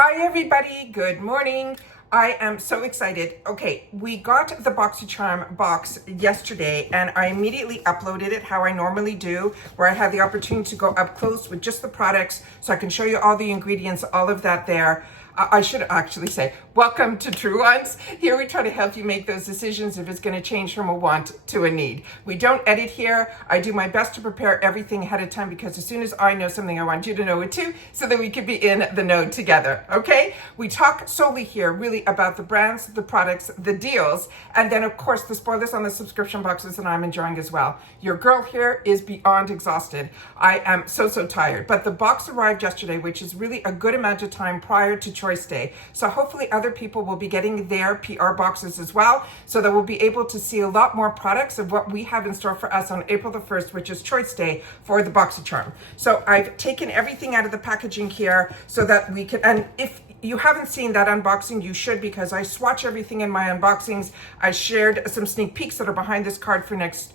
Hi everybody, good morning. I am so excited. Okay, we got the Boxycharm box yesterday and I immediately uploaded it how I normally do, where I have the opportunity to go up close with just the products so I can show you all the ingredients, all of that there. I should actually say, welcome to Truewants. Here we try to help you make those decisions if it's going to change from a want to a need. We don't edit here. I do my best to prepare everything ahead of time because as soon as I know something, I want you to know it too, so that we can be in the know together, okay? We talk solely here really about the brands, the products, the deals, and then of course the spoilers on the subscription boxes that I'm enjoying as well. Your girl here is beyond exhausted. I am so tired, but the box arrived yesterday, which is really a good amount of time prior to Choice Day. So hopefully other people will be getting their PR boxes as well, so that we'll be able to see a lot more products of what we have in store for us on April the 1st, which is Choice Day for the Boxycharm. So I've taken everything out of the packaging here so that we can, and if you haven't seen that unboxing, you should, because I swatch everything in my unboxings. I shared some sneak peeks that are behind this card for next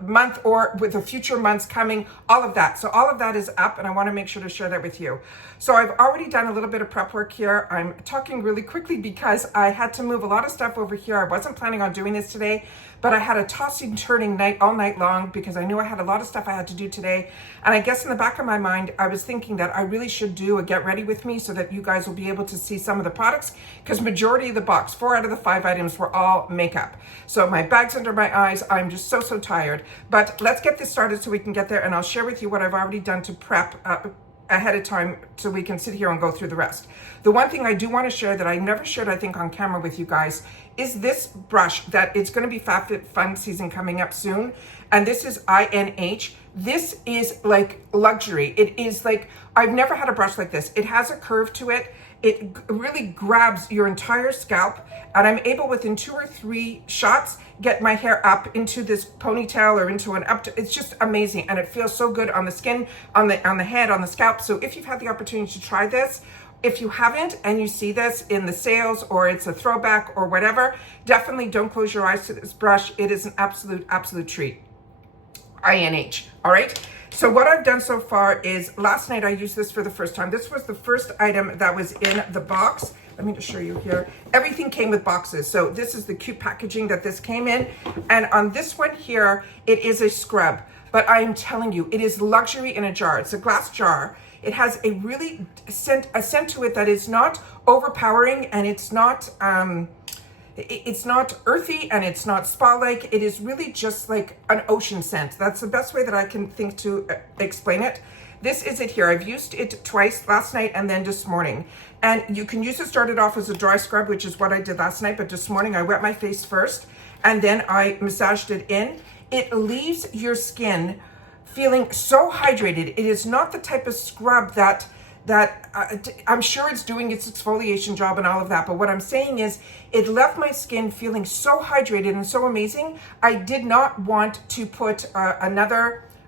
month or with the future months coming, all of that. So all of that is up and I want to make sure to share that with you. So I've already done a little bit of prep work here. I'm talking really quickly because I had to move a lot of stuff over here. I wasn't planning on doing this today, but I had a tossing turning night all night long because I knew I had a lot of stuff I had to do today. And I guess in the back of my mind, I was thinking that I really should do a get ready with me so that you guys will be able to see some of the products, because majority of the box, 4 out of the 5 items were all makeup. So my bag's under my eyes. I'm just so tired, but let's get this started so we can get there. And I'll share with you what I've already done to prep ahead of time so we can sit here and go through the rest. The one thing I do want to share that I never shared, I think, on camera with you guys is this brush that it's going to be FabFitFun season coming up soon. And this is INH. This is like luxury. It is like, I've never had a brush like this. It has a curve to it. It really grabs your entire scalp, and I'm able within 2 or 3 shots get my hair up into this ponytail or into an up. It's just amazing, and it feels so good on the skin, on the head, on the scalp. So if you've had the opportunity to try this, if you haven't and you see this in the sales or it's a throwback or whatever, definitely don't close your eyes to this brush. It is an absolute treat. INH, all right? So what I've done so far is last night I used this for the first time. This was the first item that was in the box. Let me just show you here. Everything came with boxes. So this is the cute packaging that this came in. And on this one here, it is a scrub. But I am telling you, it is luxury in a jar. It's a glass jar. It has a really scent to it that is not overpowering, and it's not earthy and it's not spa-like. It is really just like an ocean scent. That's the best way that I can think to explain it. This is it here. I've used it twice, last night and then this morning. And you can use it, started off as a dry scrub, which is what I did last night, but this morning I wet my face first and then I massaged it in. It leaves your skin feeling so hydrated. It is not the type of scrub that I'm sure it's doing its exfoliation job and all of that, but what I'm saying is it left my skin feeling so hydrated and so amazing. I did not want to put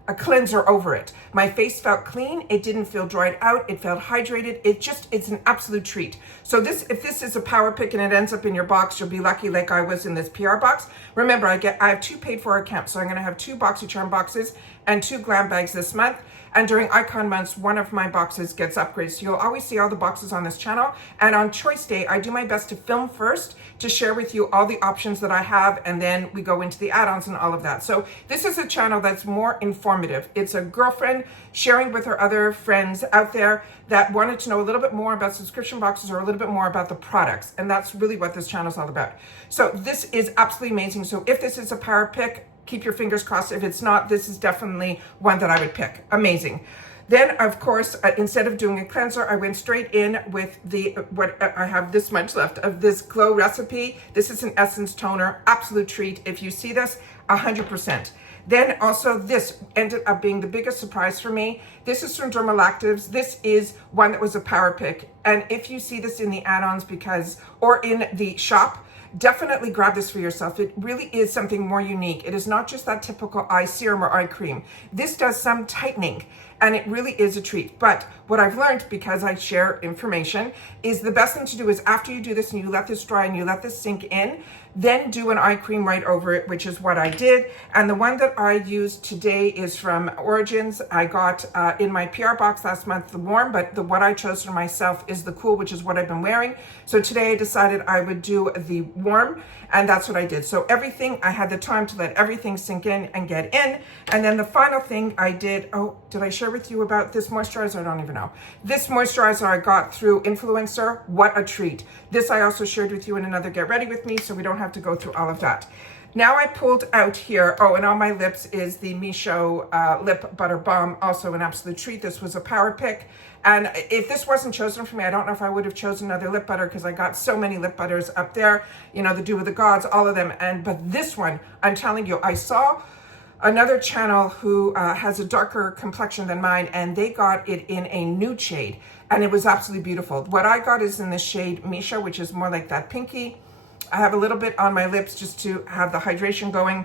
a cleanser over it. My face felt clean. It didn't feel dried out. It felt hydrated. It's an absolute treat. So if this is a power pick and it ends up in your box, you'll be lucky like I was in this PR box. Remember, I have 2 paid for accounts. So I'm going to have 2 Boxycharm boxes and 2 glam bags this month. And during icon months, one of my boxes gets upgraded. So you'll always see all the boxes on this channel. And on Choice Day, I do my best to film first to share with you all the options that I have. And then we go into the add-ons and all of that. So this is a channel that's more informative. It's a girlfriend sharing with her other friends out there that wanted to know a little bit more about subscription boxes or a little bit more about the products. And that's really what this channel is all about. So this is absolutely amazing. So if this is a power pick, keep your fingers crossed. If it's not, this is definitely one that I would pick. Amazing. Then, of course, instead of doing a cleanser, I went straight in with what I have this much left of this Glow Recipe. This is an essence toner. Absolute treat. If you see this, 100%. Then also this ended up being the biggest surprise for me. This is from Dermalactives. This is one that was a power pick. And if you see this in the add-ons or in the shop, definitely grab this for yourself. It really is something more unique. It is not just that typical eye serum or eye cream. This does some tightening and it really is a treat. But what I've learned, because I share information, is the best thing to do is after you do this and you let this dry and you let this sink in, then do an eye cream right over it, which is what I did. And the one that I used today is from Origins. I got in my PR box last month, the warm, but what I chose for myself is the cool, which is what I've been wearing. So today I decided I would do the warm, and that's what I did. So everything, I had the time to let everything sink in and get in. And then the final thing I did, oh, did I share with you about this moisturizer? I don't even know. This moisturizer I got through Influencer. What a treat. This I also shared with you in another Get Ready With Me, so we don't have to go through all of that. Now I pulled out here, oh, and on my lips is the Misho Lip Butter Balm, also an absolute treat. This was a power pick. And if this wasn't chosen for me, I don't know if I would have chosen another lip butter, because I got so many lip butters up there, you know, the Dew of the Gods, all of them. But this one, I'm telling you, I saw another channel who has a darker complexion than mine, and they got it in a nude shade, and it was absolutely beautiful. What I got is in the shade Misha, which is more like that pinky. I have a little bit on my lips just to have the hydration going,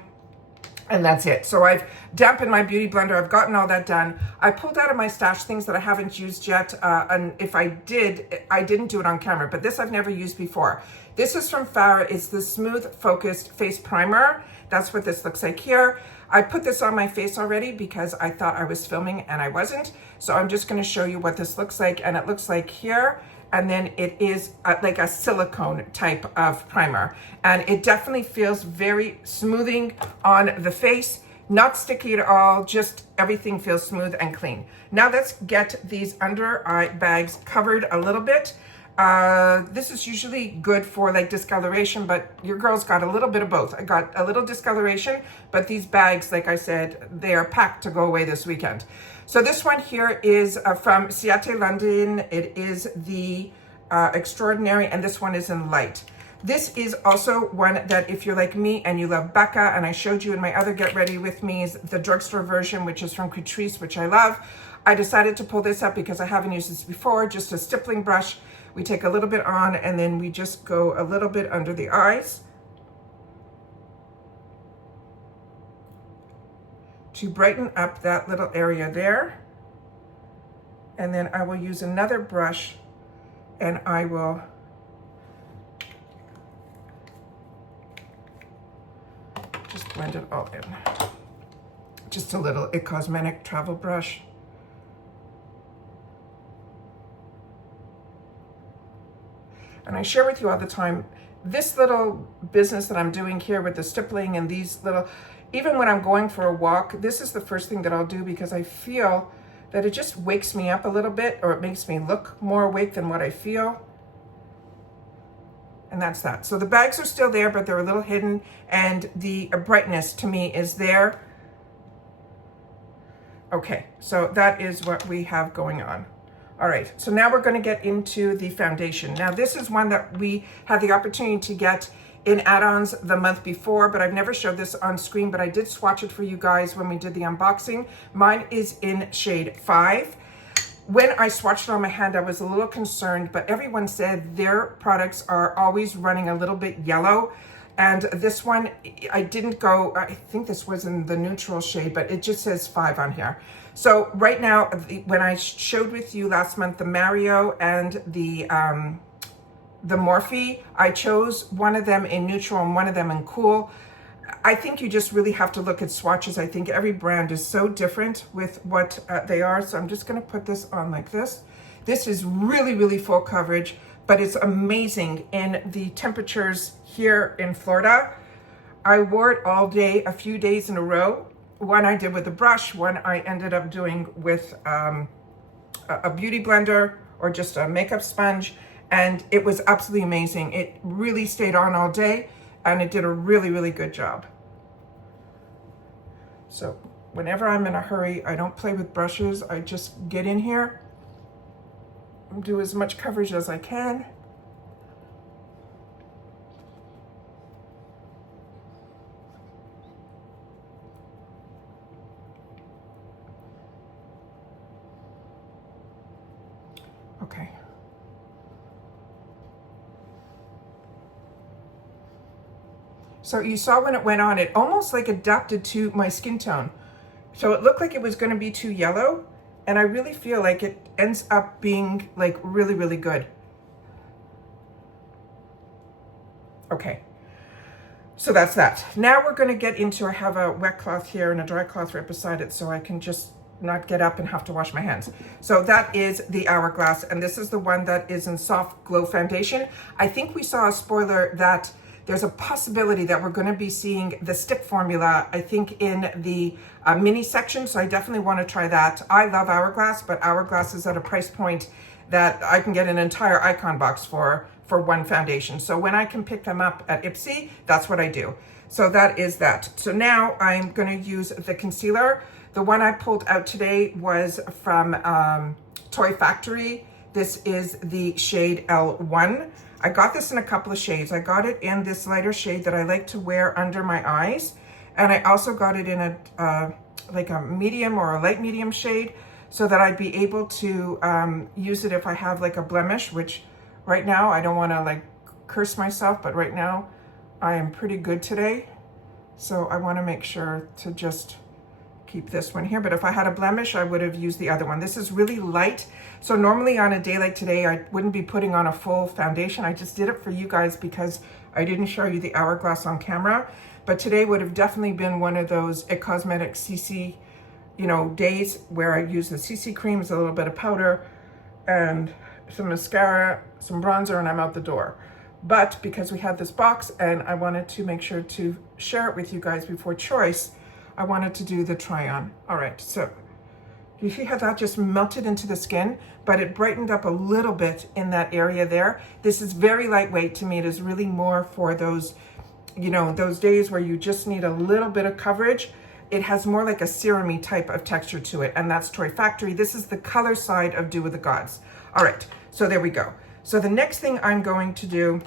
and that's it. So I've dampened my beauty blender. I've gotten all that done. I pulled out of my stash things that I haven't used yet, and if I did, I didn't do it on camera, but this I've never used before. This is from Farah. It's the Smooth Focused Face Primer. That's what this looks like here. I put this on my face already because I thought I was filming and I wasn't. So I'm just going to show you what this looks like, and it looks like here. And then it is like a silicone type of primer. And it definitely feels very smoothing on the face, not sticky at all, just everything feels smooth and clean. Now let's get these under eye bags covered a little bit. This is usually good for like discoloration, but your girl's got a little bit of both. I got a little discoloration, but these bags, like I said, they are packed to go away this weekend. So this one here is from Ciate London. It is the Extraordinary, and this one is in Light. This is also one that if you're like me and you love Becca, and I showed you in my other Get Ready With Me's, the drugstore version, which is from Catrice, which I love. I decided to pull this up because I haven't used this before, just a stippling brush. We take a little bit on, and then we just go a little bit under the eyes to brighten up that little area there. And then I will use another brush, and I will just blend it all in. Just a little It Cosmetic travel brush. And I share with you all the time, this little business that I'm doing here with the stippling and these little, even when I'm going for a walk, this is the first thing that I'll do, because I feel that it just wakes me up a little bit, or it makes me look more awake than what I feel. And that's that. So the bags are still there, but they're a little hidden, and the brightness to me is there. Okay, so that is what we have going on. All right, so now we're going to get into the foundation. Now this is one that we had the opportunity to get in add-ons the month before, but I've never showed this on screen, but I did swatch it for you guys when we did the unboxing. Mine is in shade 5. When I swatched it on my hand, I was a little concerned, but everyone said their products are always running a little bit yellow. And this one, I didn't go, I think this was in the neutral shade, but it just says 5 on here. So right now, when I showed with you last month, the Mario and the Morphe, I chose one of them in neutral and one of them in cool. I think you just really have to look at swatches. I think every brand is so different with what they are. So I'm just gonna put this on like this. This is really, really full coverage, but it's amazing in the temperatures here in Florida. I wore it all day, a few days in a row. One I did with a brush, one I ended up doing with a beauty blender or just a makeup sponge, and it was absolutely amazing. It really stayed on all day, and it did a really, really good job. So whenever I'm in a hurry, I don't play with brushes. I just get in here and do as much coverage as I can. Okay. So you saw when it went on, it almost like adapted to my skin tone. So it looked like it was going to be too yellow, And I really feel like it ends up being like really, really good. Okay, so that's that. Now we're gonna get into, I have a wet cloth here and a dry cloth right beside it so I can just not get up and have to wash my hands. So that is the Hourglass, and this is the one that is in Soft Glow Foundation. I think we saw a spoiler that there's a possibility that we're going to be seeing the stick formula, I think, in the mini section, so I definitely want to try that. I love Hourglass, but Hourglass is at a price point that I can get an entire icon box for one foundation. So when I can pick them up at IPSY, that's what I do. So that is that. So now I'm going to use the concealer. The one I pulled out today was from Toy Factory. This is the shade L1. I got this in a couple of shades. I got it in this lighter shade that I like to wear under my eyes. And I also got it in a like a medium or a light medium shade so that I'd be able to use it if I have like a blemish, which right now I don't want to like curse myself, but right now I am pretty good today. So I want to make sure to just keep this one here, but if I had a blemish, I would have used the other one. This is really light. So normally on a day like today, I wouldn't be putting on a full foundation. I just did it for you guys because I didn't show you the Hourglass on camera, but today would have definitely been one of those IT Cosmetics CC, you know, days where I use the CC creams, a little bit of powder and some mascara, some bronzer, and I'm out the door. But because we had this box and I wanted to make sure to share it with you guys before choice, I wanted to do the TRYON. All right, so you see how that just melted into the skin, but it brightened up a little bit in that area there. This is very lightweight to me. It is really more for those, you know, those days where you just need a little bit of coverage. It has more like a serum-y type of texture to it, and that's Toy Factory. This is the color side of Do With The Gods. All right, so there we go. So the next thing I'm going to do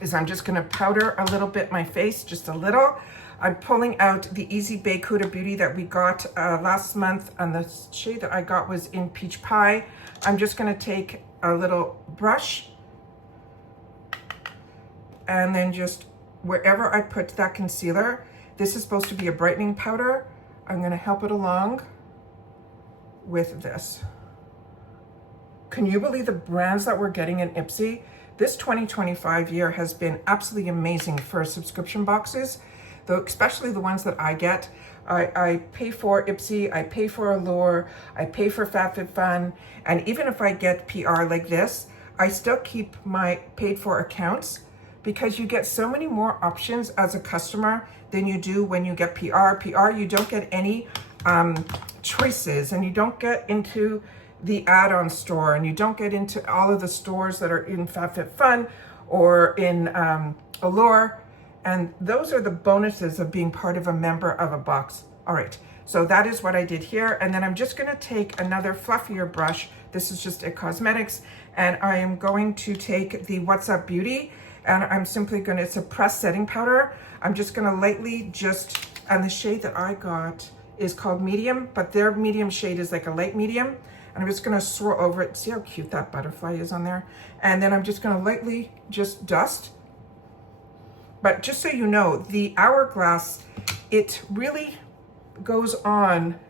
is I'm just gonna powder a little bit my face, just a little. I'm pulling out the Easy Bake Huda Beauty that we got last month, and the shade that I got was in Peach Pie. I'm just gonna take a little brush and then just wherever I put that concealer, this is supposed to be a brightening powder. I'm gonna help it along with this. Can you believe the brands that we're getting in IPSY? This 2025 year has been absolutely amazing for subscription boxes, though, especially the ones that I get. I pay for IPSY, I pay for Allure, I pay for FabFitFun, and even if I get PR like this, I still keep my paid for accounts because you get so many more options as a customer than you do when you get PR. PR, you don't get any choices, and you don't get into the add-on store, and you don't get into all of the stores that are in FabFitFun or in Allure. And those are the bonuses of being part of a member of a box. All right, so that is what I did here. And then I'm just gonna take another fluffier brush. This is just IT Cosmetics. And I am going to take the What's Up Beauty, and I'm simply gonna, it's a pressed setting powder. I'm just gonna lightly just, and the shade that I got is called Medium, but their medium shade is like a light medium. And I'm just gonna swirl over it. See how cute that butterfly is on there? And then I'm just gonna lightly just dust. But just so you know, the Hourglass, it really goes on,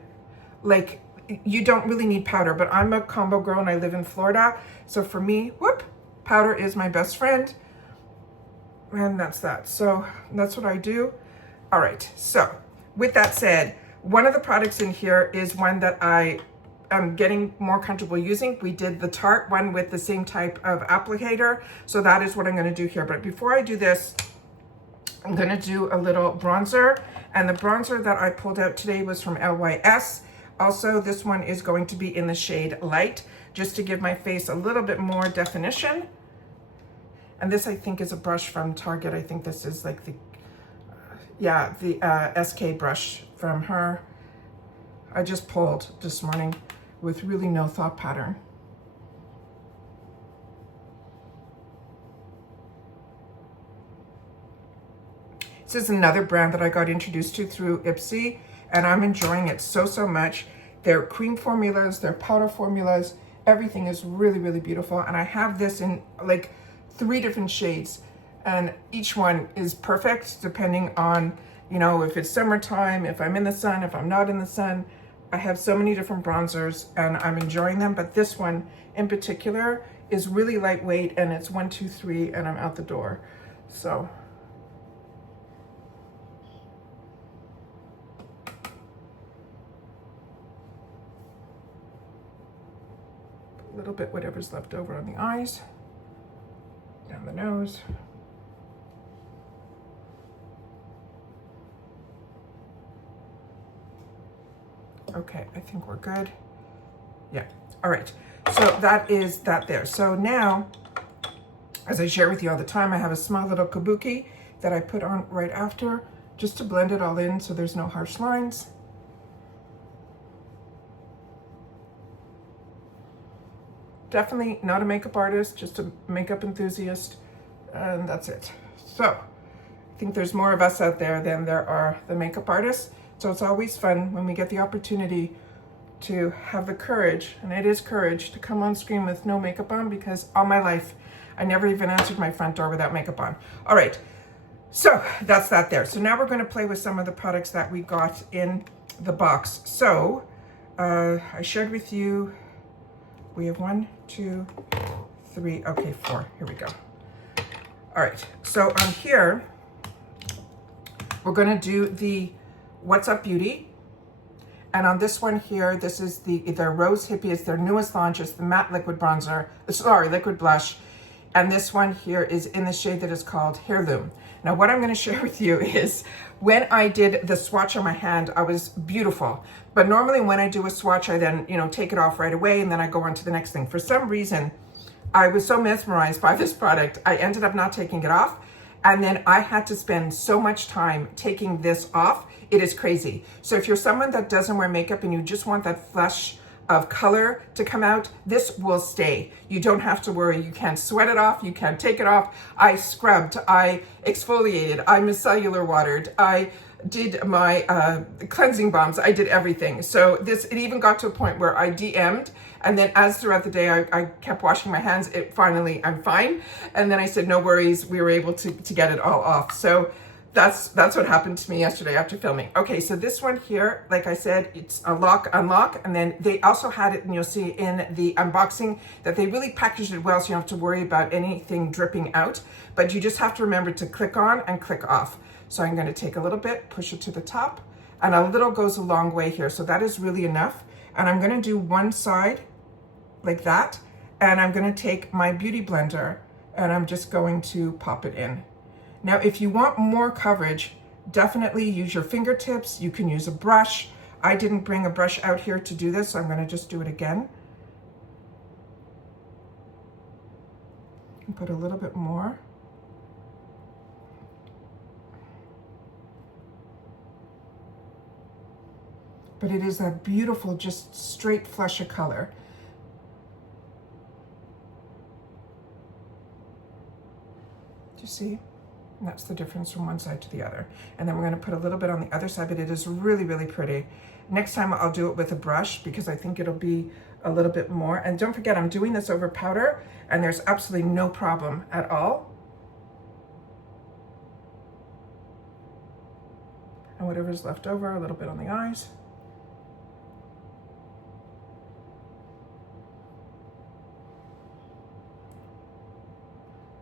like, you don't really need powder, but I'm a combo girl and I live in Florida. So for me, whoop, powder is my best friend. And that's that. So that's what I do. All right, so with that said, one of the products in here is one that I'm getting more comfortable using. We did the Tarte one with the same type of applicator. So that is what I'm gonna do here. But before I do this, I'm gonna do a little bronzer, and the bronzer that I pulled out today was from LYS. Also, this one is going to be in the shade Light, just to give my face a little bit more definition. And this, I think, is a brush from Target. I think this is like the, yeah, the SK brush from her. I just pulled this morning with really no thought pattern. This is another brand that I got introduced to through IPSY, and I'm enjoying it so much. Their cream formulas, their powder formulas, everything is really, really beautiful. And I have this in like 3 different shades, and each one is perfect depending on, you know, if it's summertime, if I'm in the sun, if I'm not in the sun. I have so many different bronzers and I'm enjoying them, but this one in particular is really lightweight and it's 1, 2, 3 and I'm out the door. So a little bit whatever's left over on the eyes, down the nose. Okay, I think we're good. Yeah, all right. So that is that there. So now, as I share with you all the time, I have a small little kabuki that I put on right after, just to blend it all in so there's no harsh lines. Definitely not a makeup artist, just a makeup enthusiast, and that's it. So I think there's more of us out there than there are the makeup artists. So it's always fun when we get the opportunity to have the courage, and it is courage, to come on screen with no makeup on, because all my life, I never even answered my front door without makeup on. All right, so that's that there. So now we're gonna play with some of the products that we got in the box. So I shared with you, we have 1, 2, 3, okay, 4, here we go. All right, so on here, we're gonna do the What's Up Beauty. And on this one here, this is their Rose Hippie. It's their newest launch. It's the matte liquid bronzer, liquid blush. And this one here is in the shade that is called Heirloom. Now what I'm gonna share with you is, when I did the swatch on my hand, I was beautiful. But normally when I do a swatch, I then, take it off right away and then I go on to the next thing. For some reason, I was so mesmerized by this product, I ended up not taking it off. And then I had to spend so much time taking this off. It is crazy. So if you're someone that doesn't wear makeup and you just want that flush of color to come out, this will stay. You don't have to worry. You can't sweat it off. You can't take it off. I scrubbed, I exfoliated, I micellar watered, I did my cleansing balms, I did everything. So it even got to a point where I DM'd, and then as throughout the day I kept washing my hands, finally I'm fine. And then I said, no worries, we were able to get it all off. So that's what happened to me yesterday after filming. Okay, so this one here, like I said, it's a lock, unlock, and then they also had it, and you'll see in the unboxing that they really packaged it well, so you don't have to worry about anything dripping out, but you just have to remember to click on and click off. So I'm gonna take a little bit, push it to the top, and a little goes a long way here. So that is really enough. And I'm gonna do one side like that, and I'm gonna take my beauty blender and I'm just going to pop it in. Now, if you want more coverage, definitely use your fingertips. You can use a brush. I didn't bring a brush out here to do this, so I'm gonna just do it again. And put a little bit more. But it is that beautiful, just straight flush of color. Do you see? And that's the difference from one side to the other. And then we're gonna put a little bit on the other side, but it is really, really pretty. Next time I'll do it with a brush because I think it'll be a little bit more. And don't forget, I'm doing this over powder and there's absolutely no problem at all. And whatever's left over, a little bit on the eyes.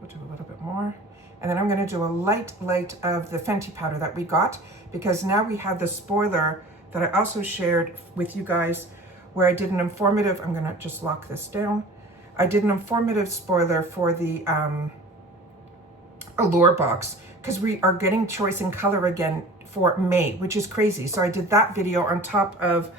We'll do a little bit more. And then I'm gonna do a light of the Fenty powder that we got, because now we have the spoiler that I also shared with you guys where I did an informative, I'm gonna just lock this down. I did an informative spoiler for the Allure box, because we are getting choice in color again for May, which is crazy. So I did that video on top of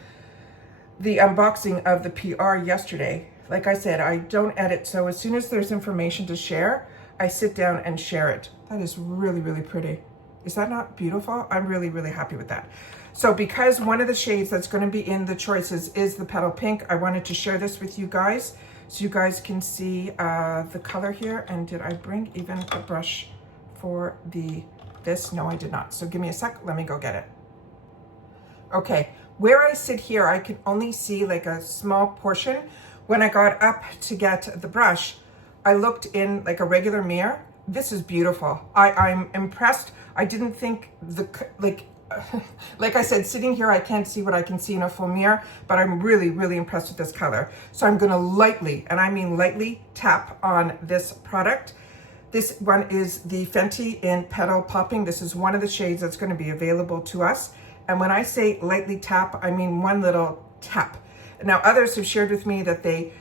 the unboxing of the PR yesterday. Like I said, I don't edit, so as soon as there's information to share, I sit down and share it. That is really, really pretty. Is that not beautiful? I'm really, really happy with that. So because one of the shades that's gonna be in the choices is the Petal Pink, I wanted to share this with you guys so you guys can see the color here. And did I bring even a brush for this? No, I did not. So give me a sec, let me go get it. Okay, where I sit here, I can only see like a small portion. When I got up to get the brush, I looked in like a regular mirror. This is beautiful. I'm impressed. I didn't think like I said, sitting here, I can't see what I can see in a full mirror, but I'm really, really impressed with this color. So I'm gonna lightly, and I mean lightly, tap on this product. This one is the Fenty in Petal Popping. This is one of the shades that's gonna be available to us. And when I say lightly tap, I mean one little tap. Now, others have shared with me that they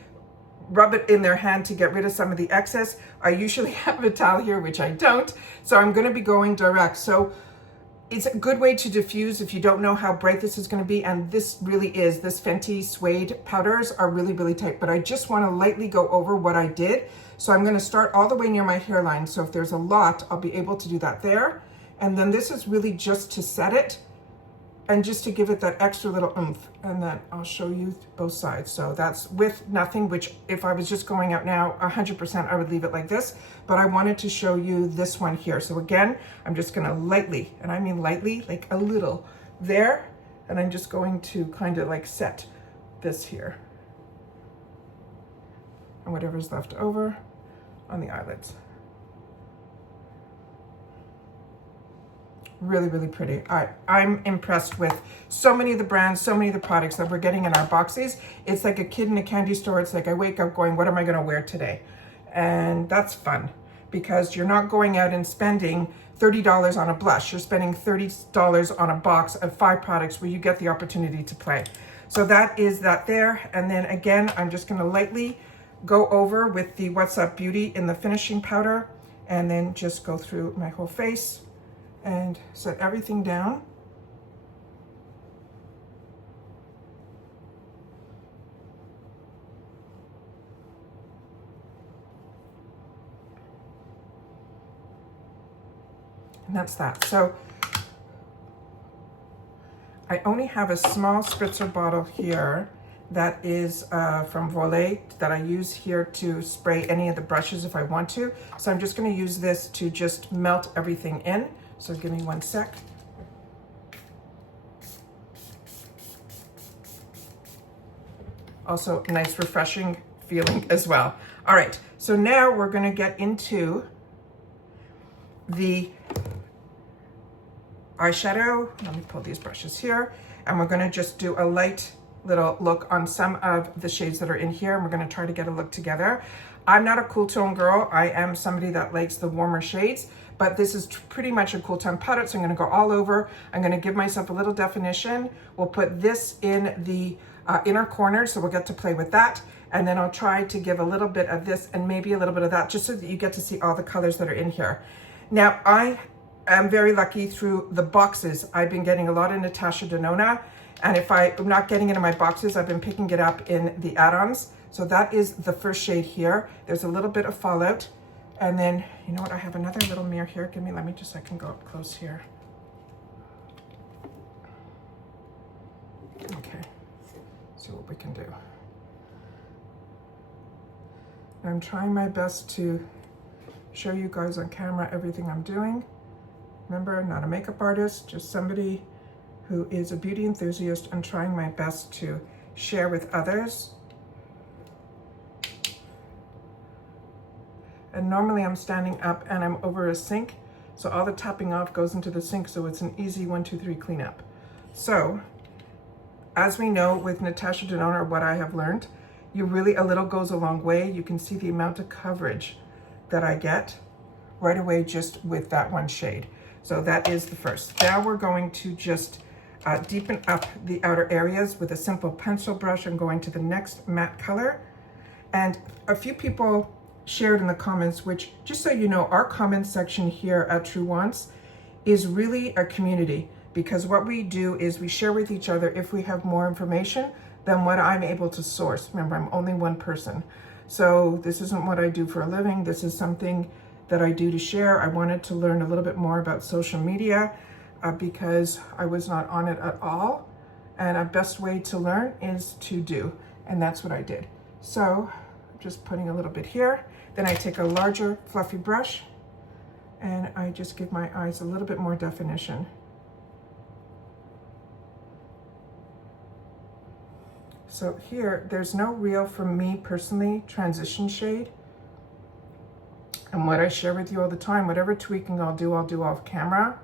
rub it in their hand to get rid of some of the excess. I usually have a towel here, which I don't. So I'm gonna be going direct. So it's a good way to diffuse if you don't know how bright this is going to be. And this really is, this Fenty suede powders are really, really tight, but I just want to lightly go over what I did. So I'm going to start all the way near my hairline. So if there's a lot, I'll be able to do that there. And then this is really just to set it and just to give it that extra little oomph. And then I'll show you both sides. So that's with nothing, which if I was just going out now, 100% I would leave it like this, but I wanted to show you this one here. So again, I'm just gonna lightly, and I mean lightly, like a little there, and I'm just going to kind of like set this here. And whatever's left over on the eyelids. Really, really pretty. I'm impressed with so many of the brands, so many of the products that we're getting in our boxes. It's like a kid in a candy store. It's like I wake up going, what am I gonna wear today? And that's fun because you're not going out and spending $30 on a blush. You're spending $30 on a box of 5 products where you get the opportunity to play. So that is that there. And then again, I'm just gonna lightly go over with the What's Up Beauty in the finishing powder and then just go through my whole face and set everything down. And that's that. So I only have a small spritzer bottle here that is from Volet that I use here to spray any of the brushes if I want to. So I'm just gonna use this to just melt everything in. So give me 1 sec. Also nice refreshing feeling as well. All right, so now we're gonna get into the eyeshadow. Let me pull these brushes here. And we're gonna just do a light little look on some of the shades that are in here. And we're gonna try to get a look together. I'm not a cool tone girl. I am somebody that likes the warmer shades, but this is pretty much a cool tone palette. So I'm gonna go all over. I'm gonna give myself a little definition. We'll put this in the inner corner, so we'll get to play with that. And then I'll try to give a little bit of this and maybe a little bit of that, just so that you get to see all the colors that are in here. Now, I am very lucky through the boxes. I've been getting a lot of Natasha Denona, and if I'm not getting it in my boxes, I've been picking it up in the add-ons. So that is the first shade here. There's a little bit of fallout. And then, you know what, I have another little mirror here. Let me just, I can go up close here. Okay, see what we can do. I'm trying my best to show you guys on camera everything I'm doing. Remember, I'm not a makeup artist, just somebody who is a beauty enthusiast and trying my best to share with others. And normally I'm standing up and I'm over a sink, so all the tapping off goes into the sink, so it's an easy 1, 2, 3 cleanup. So, as we know with Natasha Denona, what I have learned, a little goes a long way. You can see the amount of coverage that I get right away just with that one shade. So that is the first. Now we're going to just deepen up the outer areas with a simple pencil brush. I'm going to the next matte color. And a few people shared in the comments, which, just so you know, our comments section here at Truewants is really a community, because what we do is we share with each other if we have more information than what I'm able to source. Remember, I'm only one person. So this isn't what I do for a living. This is something that I do to share. I wanted to learn a little bit more about social media because I was not on it at all. And a best way to learn is to do. And that's what I did. So just putting a little bit here. Then I take a larger fluffy brush and I just give my eyes a little bit more definition. So here, there's no real, for me personally, transition shade. And what I share with you all the time, whatever tweaking I'll do off camera.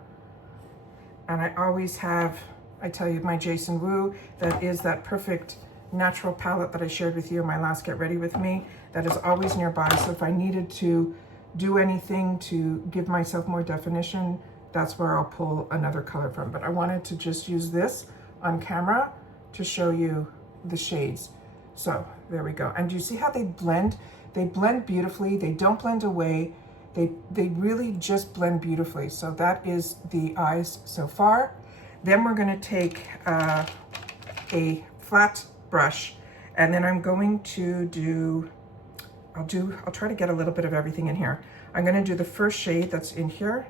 And I always have, I tell you, my Jason Wu, that is that perfect natural palette that I shared with you in my last Get Ready With Me. That is always nearby. So if I needed to do anything to give myself more definition, that's where I'll pull another color from. But I wanted to just use this on camera to show you the shades. So there we go. And do you see how they blend? They blend beautifully. They don't blend away. They really just blend beautifully. So that is the eyes so far. Then we're gonna take a flat brush, and then I'm going to do, I'll try to get a little bit of everything in here. I'm gonna do the first shade that's in here.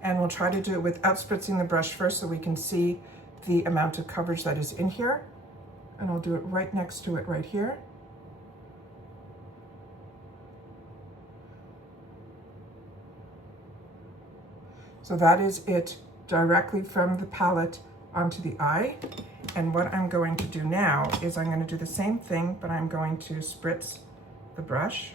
And we'll try to do it without spritzing the brush first so we can see the amount of coverage that is in here. And I'll do it right next to it right here. So that is it directly from the palette onto the eye. And what I'm going to do now is I'm going to do the same thing, but I'm going to spritz the brush.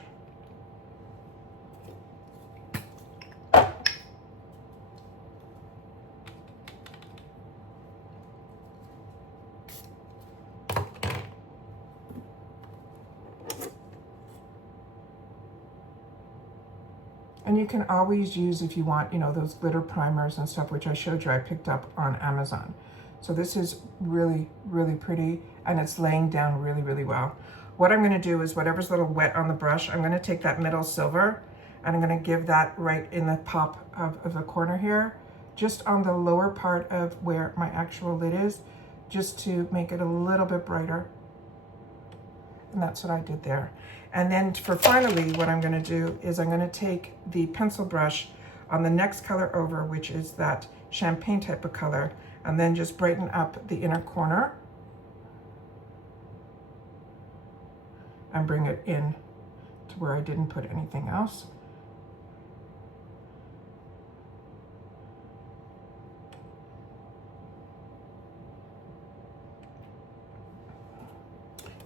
And you can always use, if you want, you know, those glitter primers and stuff, which I showed you I picked up on Amazon. So this is really, really pretty, and it's laying down really, really well. What I'm gonna do is whatever's a little wet on the brush, I'm gonna take that middle silver, and I'm gonna give that right in the top of the corner here, just on the lower part of where my actual lid is, just to make it a little bit brighter. And that's what I did there. And then for finally, what I'm gonna do is I'm gonna take the pencil brush on the next color over, which is that champagne type of color, and then just brighten up the inner corner and bring it in to where I didn't put anything else.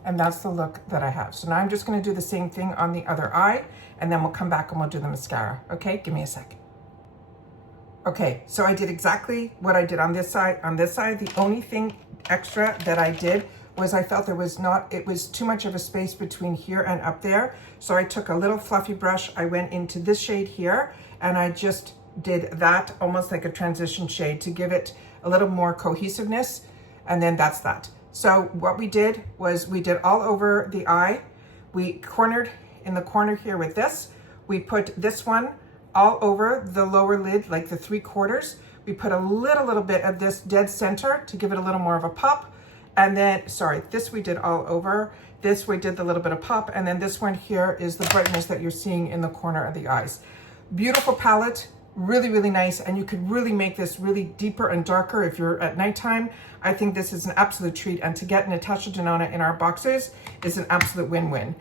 And that's the look that I have. So now I'm just gonna do the same thing on the other eye, and then we'll come back and we'll do the mascara. Okay, give me a second. Okay, so I did exactly what I did on this side. On this side, the only thing extra that I did was I felt it was too much of a space between here and up there. So I took a little fluffy brush, I went into this shade here, and I just did that almost like a transition shade to give it a little more cohesiveness, and then that's that. So what we did was we did all over the eye. We cornered in the corner here with this. We put this one all over the lower lid, like the 3/4. We put a little bit of this dead center to give it a little more of a pop. And then, sorry, this we did all over. This we did the little bit of pop. And then this one here is the brightness that you're seeing in the corner of the eyes. Beautiful palette, really, really nice. And you could really make this really deeper and darker if you're at nighttime. I think this is an absolute treat. And to get Natasha Denona in our boxes is an absolute win-win.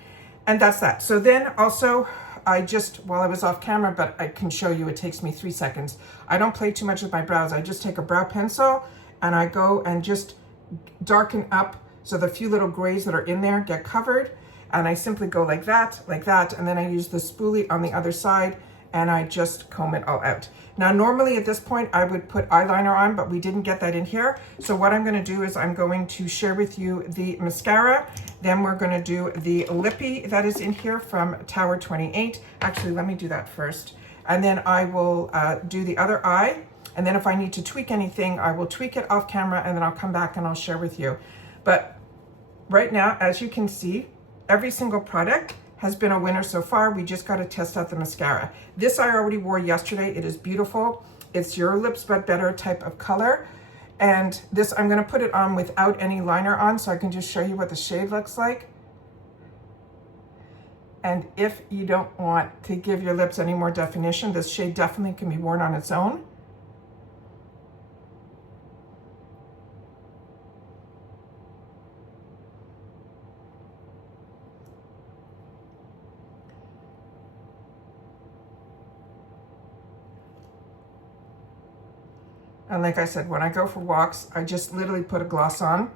And that's that. So then also, while I was off camera, but I can show you, it takes me 3 seconds. I don't play too much with my brows. I just take a brow pencil and I go and just darken up so the few little grays that are in there get covered. And I simply go like that, and then I use the spoolie on the other side and I just comb it all out. Now, normally at this point, I would put eyeliner on, but we didn't get that in here. So what I'm gonna do is I'm going to share with you the mascara. Then we're gonna do the lippy that is in here from Tower 28. Actually, let me do that first. And then I will do the other eye. And then if I need to tweak anything, I will tweak it off camera and then I'll come back and I'll share with you. But right now, as you can see, every single product has been a winner so far. We just got to test out the mascara. This I already wore yesterday. It is beautiful. It's your lips but better type of color. And this, I'm gonna put it on without any liner on so I can just show you what the shade looks like. And if you don't want to give your lips any more definition, this shade definitely can be worn on its own. And like I said, when I go for walks, I just literally put a gloss on,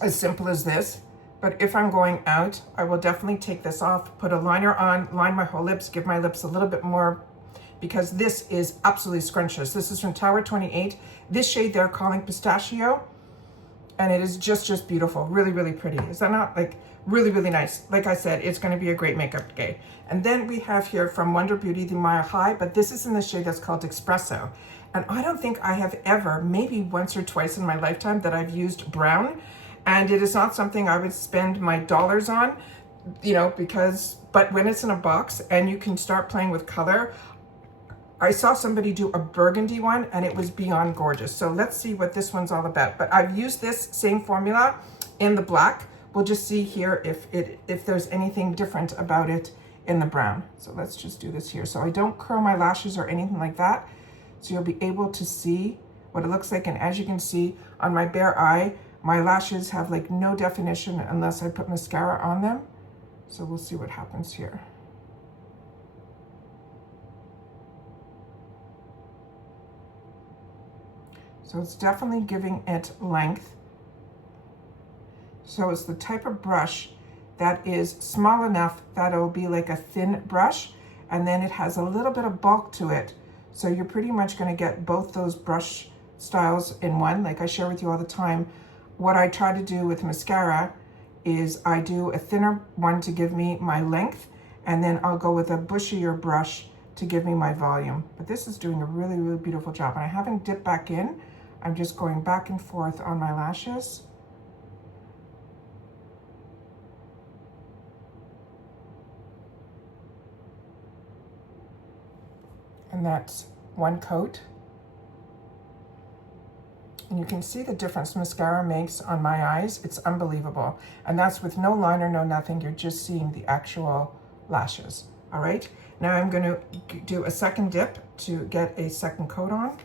as simple as this. But if I'm going out, I will definitely take this off, put a liner on, line my whole lips, give my lips a little bit more, because this is absolutely scrumptious. This is from Tower 28. This shade they're calling Pistachio, and it is just beautiful. Really, really pretty. Is that not like really, really nice? Like I said, it's going to be a great makeup day. And then we have here from Wonder Beauty, the Mile High, but this is in the shade that's called Espresso. And I don't think I have ever, maybe once or twice in my lifetime, that I've used brown. And it is not something I would spend my dollars on, you know, but when it's in a box and you can start playing with color. I saw somebody do a burgundy one and it was beyond gorgeous. So let's see what this one's all about. But I've used this same formula in the black. We'll just see here if there's anything different about it in the brown. So let's just do this here. So I don't curl my lashes or anything like that. So you'll be able to see what it looks like. And as you can see on my bare eye, my lashes have like no definition unless I put mascara on them. So we'll see what happens here. So it's definitely giving it length. So it's the type of brush that is small enough that it will be like a thin brush, and then it has a little bit of bulk to it. So you're pretty much going to get both those brush styles in one. Like I share with you all the time, what I try to do with mascara is I do a thinner one to give me my length, and then I'll go with a bushier brush to give me my volume. But this is doing a really, really beautiful job. And I haven't dipped back in. I'm just going back and forth on my lashes. And that's one coat. And you can see the difference mascara makes on my eyes. It's unbelievable. And that's with no liner, no nothing. You're just seeing the actual lashes. All right. Now I'm going to do a second dip to get a second coat on.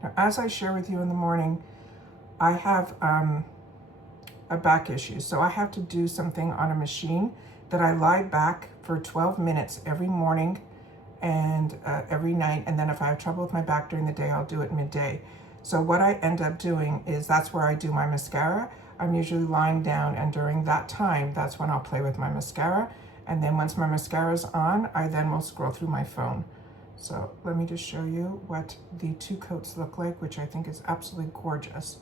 Now, as I share with you in the morning, I have a back issue. So I have to do something on a machine that I lie back for 12 minutes every morning and every night. And then if I have trouble with my back during the day, I'll do it midday. So what I end up doing is that's where I do my mascara. I'm usually lying down, and during that time, that's when I'll play with my mascara. And then once my mascara is on, I then will scroll through my phone. So let me just show you what the two coats look like, which I think is absolutely gorgeous.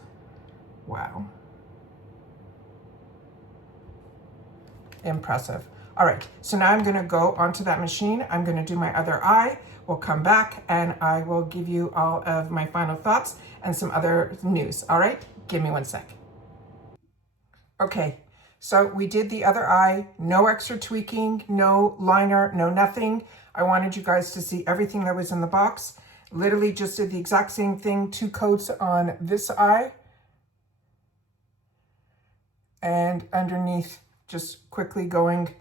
Wow. Impressive. All right, so now I'm gonna go onto that machine. I'm gonna do my other eye. We'll come back and I will give you all of my final thoughts and some other news. All right, give me 1 sec. Okay, so we did the other eye, no extra tweaking, no liner, no nothing. I wanted you guys to see everything that was in the box. Literally just did the exact same thing, 2 coats on this eye. And underneath, just quickly going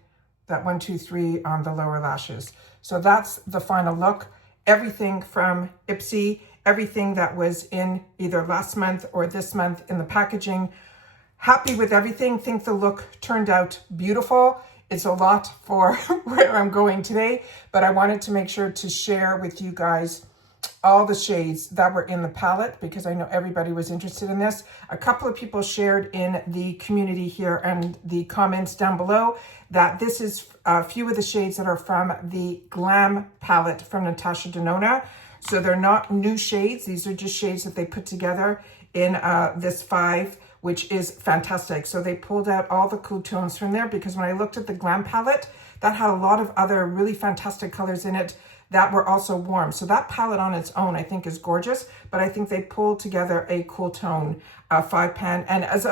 that 1, 2, 3 on the lower lashes. So that's the final look. Everything from IPSY, everything that was in either last month or this month in the packaging. Happy with everything. Think the look turned out beautiful. It's a lot for where I'm going today, but I wanted to make sure to share with you guys all the shades that were in the palette because I know everybody was interested in this. A couple of people shared in the community here and the comments down below that this is a few of the shades that are from the Glam palette from Natasha Denona. So they're not new shades. These are just shades that they put together in this 5, which is fantastic. So they pulled out all the cool tones from there because when I looked at the Glam palette, that had a lot of other really fantastic colors in it that were also warm. So that palette on its own, I think is gorgeous, but I think they pulled together a cool tone 5-pan. And as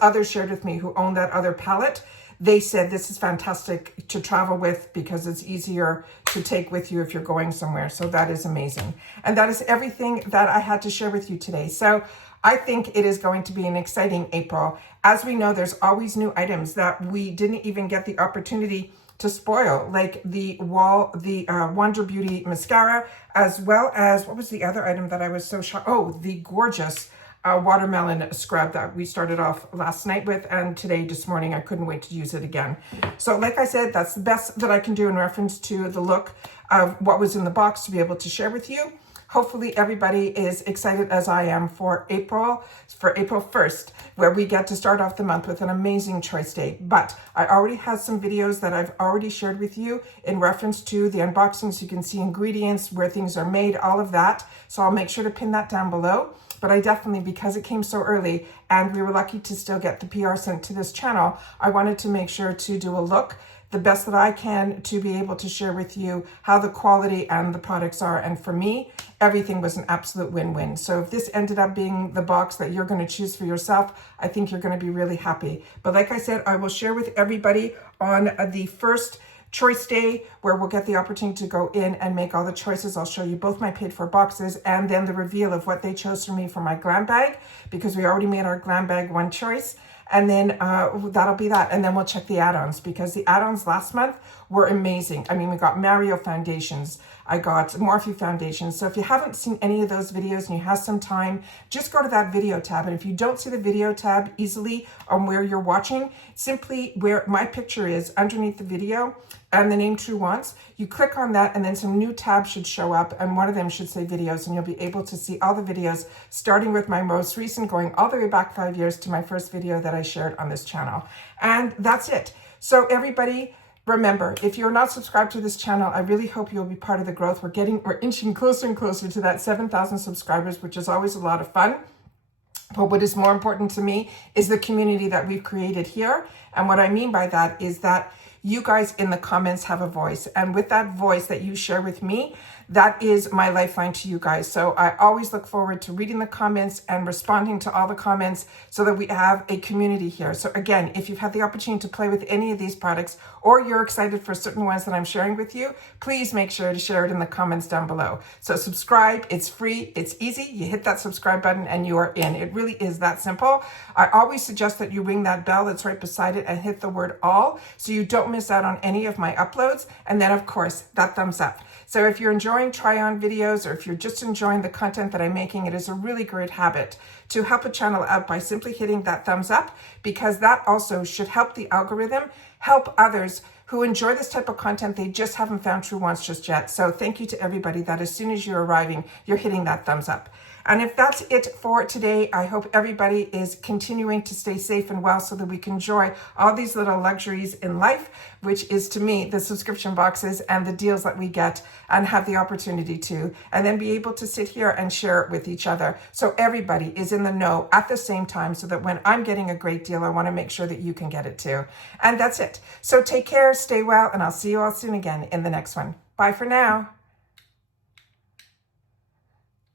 others shared with me who own that other palette, they said this is fantastic to travel with because it's easier to take with you if you're going somewhere. So that is amazing. And that is everything that I had to share with you today. So I think it is going to be an exciting April. As we know, there's always new items that we didn't even get the opportunity to spoil, like the Wonder Beauty mascara, as well as, what was the other item that I was so shocked? Oh, the gorgeous watermelon scrub that we started off last night with, and today, this morning, I couldn't wait to use it again. So like I said, that's the best that I can do in reference to the look of what was in the box to be able to share with you. Hopefully everybody is excited as I am for April 1st, where we get to start off the month with an amazing choice day. But I already have some videos that I've already shared with you in reference to the unboxings. You can see ingredients, where things are made, all of that. So I'll make sure to pin that down below. But I definitely, because it came so early and we were lucky to still get the PR sent to this channel, I wanted to make sure to do a look the best that I can to be able to share with you how the quality and the products are. And for me, everything was an absolute win-win. So if this ended up being the box that you're going to choose for yourself, I think you're going to be really happy. But like I said, I will share with everybody on the first choice day, where we'll get the opportunity to go in and make all the choices. I'll show you both my paid for boxes and then the reveal of what they chose for me for my glam bag, because we already made our glam bag one choice. And then that'll be that. And then we'll check the add-ons, because the add-ons last month were amazing. I mean, we got Mario foundations. I got Morphe foundations. So if you haven't seen any of those videos and you have some time, just go to that video tab. And if you don't see the video tab easily on where you're watching, simply where my picture is underneath the video and the name Truewants, you click on that and then some new tabs should show up, and one of them should say videos, and you'll be able to see all the videos, starting with my most recent, going all the way back 5 years to my first video that I shared on this channel. And that's it. So everybody, remember, if you're not subscribed to this channel, I really hope you'll be part of the growth. We're inching closer and closer to that 7,000 subscribers, which is always a lot of fun. But what is more important to me is the community that we've created here. And what I mean by that is that you guys in the comments have a voice. And with that voice that you share with me, that is my lifeline to you guys. So I always look forward to reading the comments and responding to all the comments so that we have a community here. So again, if you've had the opportunity to play with any of these products, or you're excited for certain ones that I'm sharing with you, please make sure to share it in the comments down below. So subscribe, it's free, it's easy. You hit that subscribe button and you are in. It really is that simple. I always suggest that you ring that bell that's right beside it and hit the word all, so you don't miss out on any of my uploads. And then of course, that thumbs up. So if you're enjoying try-on videos, or if you're just enjoying the content that I'm making, it is a really great habit to help a channel out by simply hitting that thumbs up, because that also should help the algorithm, help others who enjoy this type of content. They just haven't found Truewants just yet. So thank you to everybody that as soon as you're arriving, you're hitting that thumbs up. And if that's it for today, I hope everybody is continuing to stay safe and well, so that we can enjoy all these little luxuries in life, which is to me the subscription boxes and the deals that we get and have the opportunity to, and then be able to sit here and share it with each other. So everybody is in the know at the same time, so that when I'm getting a great deal, I want to make sure that you can get it too. And that's it. So take care, stay well, and I'll see you all soon again in the next one. Bye for now.